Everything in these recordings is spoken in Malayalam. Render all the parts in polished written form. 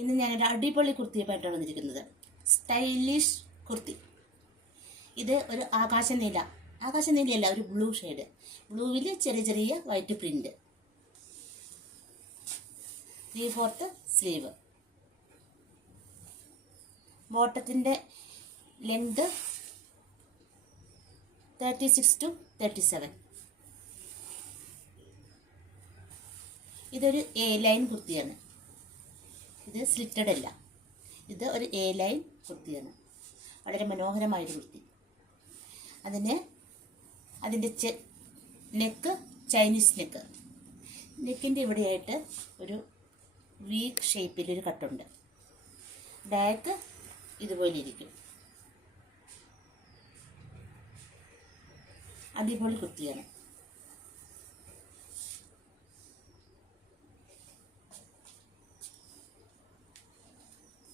ഇന്ന് ഞാനൊരു അടിപൊളി കുർത്തിയുമായിട്ടാണ് വന്നിരിക്കുന്നത്. സ്റ്റൈലിഷ് കുർത്തി. ഇത് ഒരു ആകാശനീലയല്ല, ഒരു ബ്ലൂ ഷെയ്ഡ്. ബ്ലൂവിൽ ചെറിയ ചെറിയ വൈറ്റ് പ്രിന്റ്. 3/4 സ്ലീവ്. ബോട്ടത്തിൻ്റെ ലെങ്ത് 36 to 37. ഇതൊരു എ ലൈൻ കുർത്തിയാണ്. ഇത് സ്ലിറ്റഡ് അല്ല, ഇത് ഒരു എ ലൈൻ കുർത്തിയാണ്. വളരെ മനോഹരമായൊരു കുർത്തി. അതിൻ്റെ നെക്ക് ചൈനീസ് നെക്ക്. നെക്കിൻ്റെ ഇവിടെയായിട്ട് ഒരു വീക്ക് ഷേപ്പിലൊരു കട്ടുണ്ട്. ബാക്ക് ഇതുപോലെ ഇരിക്കും. അടിപൊളി കുർത്തിയാണ്.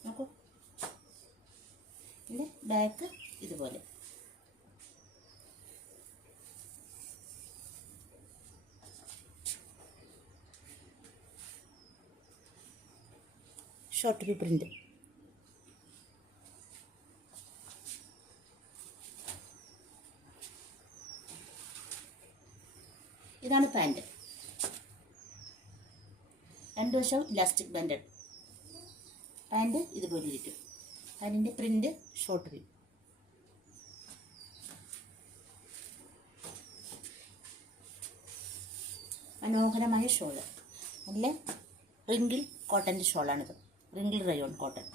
നോക്കൂ, പിന്നെ ബാക്ക് ഇതുപോലെ. Short P print. ഇതാണ് പാൻറ്. രണ്ട് വശവും ഇലാസ്റ്റിക് ബാൻഡഡ്. പാൻറ് ഇതുപോലെ ഇരിക്കും. പാൻറിൻ്റെ പ്രിന്റ് ഷോർട്ട് വി. മനോഹരമായ ഷോള്. നല്ല റിങ്കിൾ കോട്ടൻ്റെ ഷോളാണിത്. Wrinkle rayon cotton.